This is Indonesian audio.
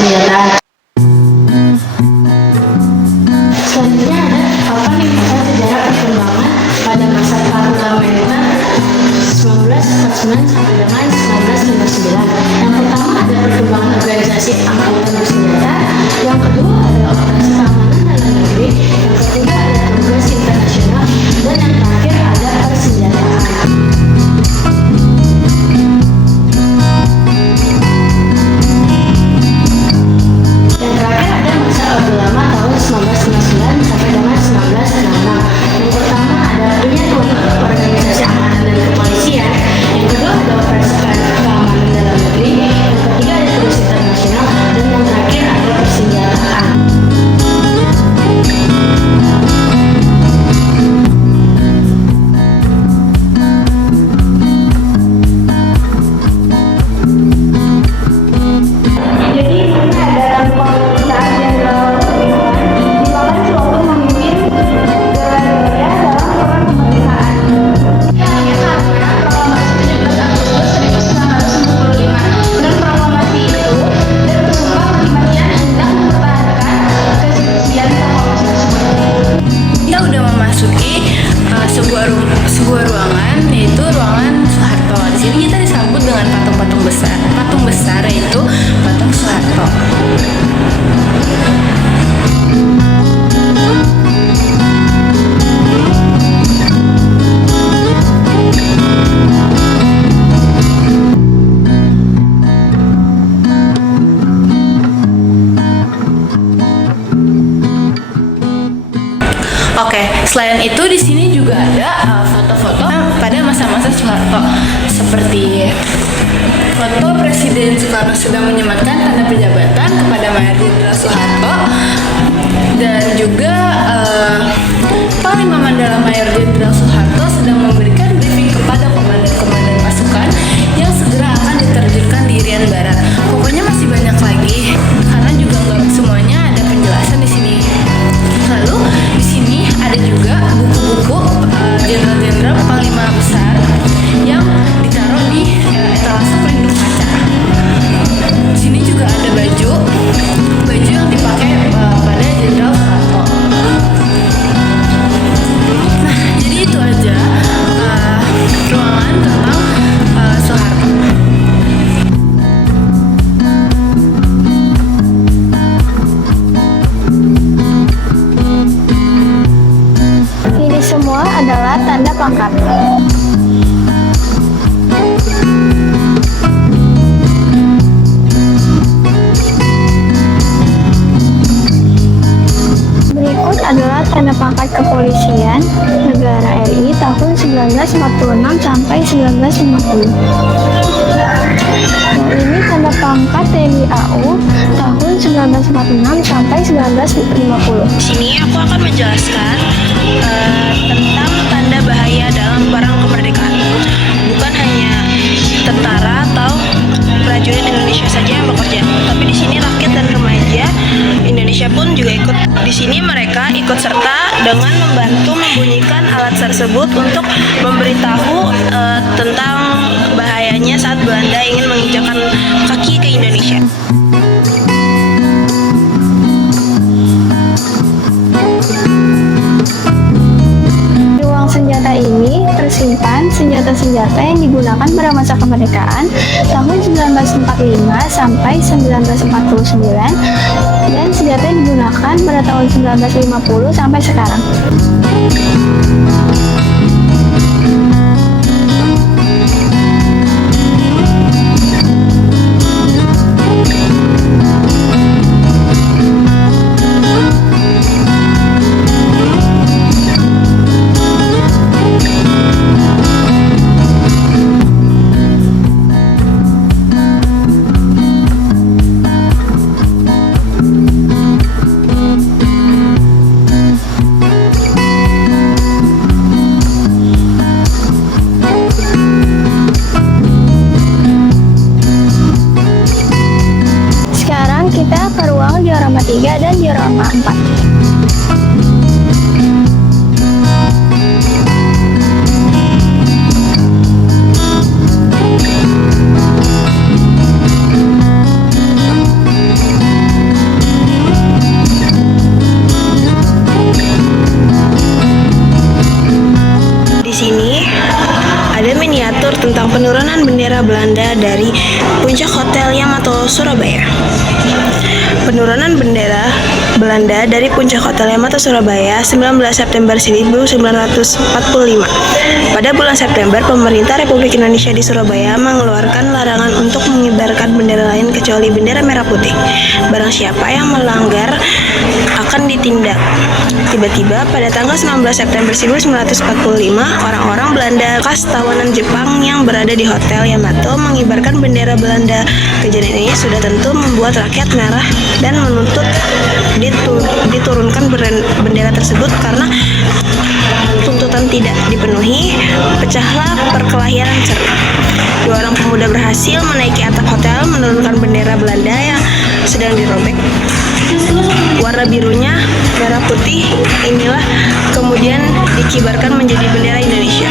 persenjataan. Selanjutnya ada papan yang mengangkat sejarah perkembangan pada masa Perang Amerika 1949 sampai dengan 1959. Yang pertama ada perkembangan organisasi angkatan bersenjata, yang kedua ada operasi keamanan dalam negeri, yang ketiga ada tugas internasional, dan yang terakhir ada persenjataan. Yang terakhir ada masa Orde Lama tahun 1999 sampai dengan 1966. Yang pertama ada penyatuan organisasi keamanan dan kepolisian, yang kedua ada operasi keamanan dalam negeri, yang ketiga ada tugas internasional, dan yang terakhir ada persenjataan. Jadi ini ada tampang saat Jenderal Sudirman, di mana sewaktu memimpin bela-bela dalam perang kemerdekaan. Yang satunya proklamasi 17 Agustus 1945, dan proklamasi itu bersumpah mati-matian hendak mempertahankan kesucian proklamasi tersebut. Kita udah memasuki sebuah ruangan, yaitu ruangan Soeharto. Di sini kita disambut dengan patung-patung besar. Patung besar yaitu patung Soeharto. Oke, selain itu di sini juga ada foto-foto pada masa-masa Soeharto, seperti foto Presiden Soekarno sedang menyematkan tanda penjabatan kepada Mayor Jenderal Soeharto, dan juga Panglima Mandala Mayor Jenderal Soeharto sedang memberikan briefing kepada komandan-komandan pasukan yang segera akan diterjunkan di Irian Barat. Pokoknya masih banyak lagi, karena juga nggak semuanya ada penjelasan di sini. Lalu di sini ada juga buku-buku jenderal-jenderal panglima besar yang ditaruh di etalase pelindung kaca. Di sini juga ada baju yang dipakai pada Jenderal Soeharto. Nah, jadi itu aja ruangan tentang Soeharto. Ini semua adalah tanda pangkat. Berikut adalah tanda pangkat kepolisian negara RI tahun 1946 sampai 1950. Ini tanda pangkat TNI AU tahun 1946 sampai 1950. Di sini aku akan menjelaskan tentang tanda bahaya dalam perang kemerdekaan. Bukan hanya tentara atau prajurit Indonesia saja yang bekerja, tapi di sini rakyat dan remaja Indonesia pun juga ikut. Di sini mereka ikut serta dengan membantu membunyikan alat tersebut untuk memberitahu tentang bahayanya saat Belanda ingin menginjakkan kaki ke Indonesia. Di ruang senjata ini tersimpan senjata-senjata yang digunakan pada masa kemerdekaan tahun 1945 sampai 1949, dan senjata yang digunakan pada tahun 1950 sampai sekarang. diorama 3 dan diorama 4. Belanda dari puncak Hotel Yamato, Surabaya. Penurunan bendera Belanda dari puncak Hotel Yamato, Surabaya, 19 September 1945. Pada bulan September, pemerintah Republik Indonesia di Surabaya mengeluarkan larangan untuk mengibarkan bendera lain kecuali bendera merah putih. Barang siapa yang melanggar akan ditindak. Tiba-tiba pada tanggal 19 September 1945, orang-orang Belanda bekas tawanan Jepang yang berada di Hotel Yamato mengibarkan bendera Belanda. Kejadian ini sudah tentu membuat rakyat marah dan menuntut diturunkan bendera tersebut. Karena tuntutan tidak dipenuhi, pecahlah perkelahian seru. Dua orang pemuda berhasil menaiki atap hotel, menurunkan bendera Belanda yang sedang dirobek. Warna birunya merah putih inilah kemudian dikibarkan menjadi bendera Indonesia.